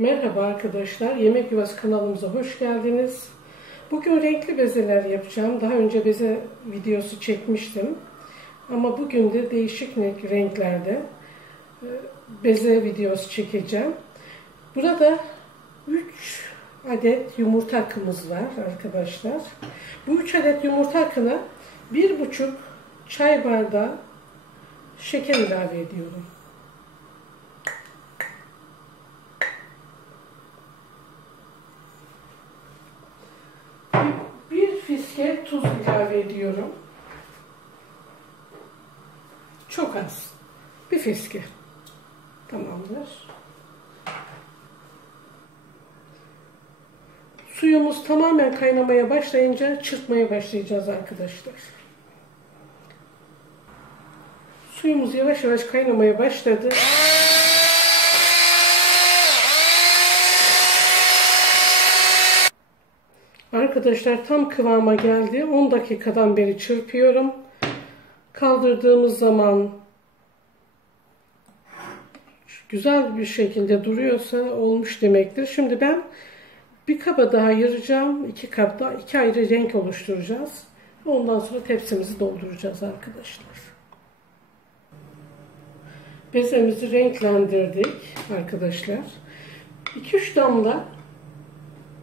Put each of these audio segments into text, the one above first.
Merhaba arkadaşlar, Yemek Yuvası kanalımıza hoş geldiniz. Bugün renkli bezeler yapacağım. Daha önce beze videosu çekmiştim. Ama bugün de değişik renklerde e, beze videosu çekeceğim. Burada 3 adet yumurta akımız var arkadaşlar. Bu 3 adet yumurta akına 1,5 çay bardağı şeker ilave ediyorum. Fiske tuz ilave ediyorum. Çok az. Bir fiske. Tamamdır. Suyumuz tamamen kaynamaya başlayınca çırpmaya başlayacağız arkadaşlar. Suyumuz yavaş yavaş kaynamaya başladı. Arkadaşlar tam kıvama geldi. 10 dakikadan beri çırpıyorum. Kaldırdığımız zaman güzel bir şekilde duruyorsa olmuş demektir. Şimdi ben bir kaba daha ayıracağım. iki kapta iki ayrı renk oluşturacağız. Ondan sonra tepsimizi dolduracağız arkadaşlar. Bezemizi renklendirdik arkadaşlar. 2-3 damla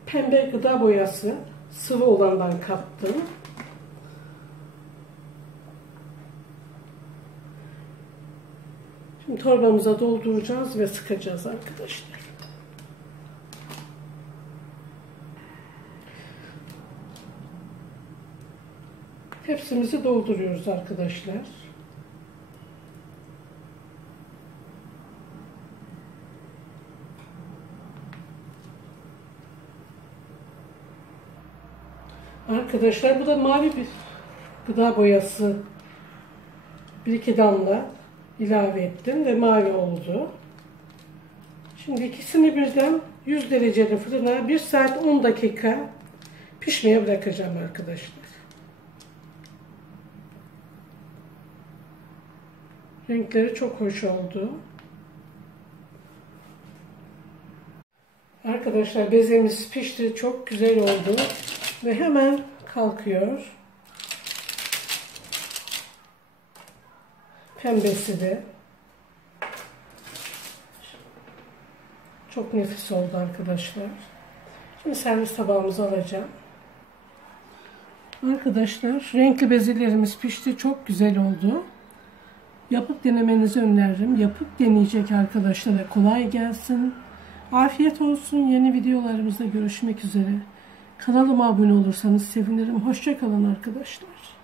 pembe gıda boyası sıvı olandan kattım. Şimdi torbamıza dolduracağız ve sıkacağız arkadaşlar. Hepsimizi dolduruyoruz arkadaşlar. Arkadaşlar bu da mavi bir gıda boyası. Bir iki damla ilave ettim ve mavi oldu. Şimdi ikisini birden 100 dereceli fırına 1 saat 10 dakika pişmeye bırakacağım arkadaşlar. Renkleri çok hoş oldu. Arkadaşlar bezemiz pişti. Çok güzel oldu. Ve hemen kalkıyor. Pembesi de. Çok nefis oldu arkadaşlar. Şimdi servis tabağımızı alacağım. Arkadaşlar renkli bezelerimiz pişti. Çok güzel oldu. Yapıp denemenizi öneririm. Yapıp deneyecek arkadaşlara kolay gelsin. Afiyet olsun. Yeni videolarımızda görüşmek üzere. Kanalıma abone olursanız sevinirim. Hoşçakalın arkadaşlar.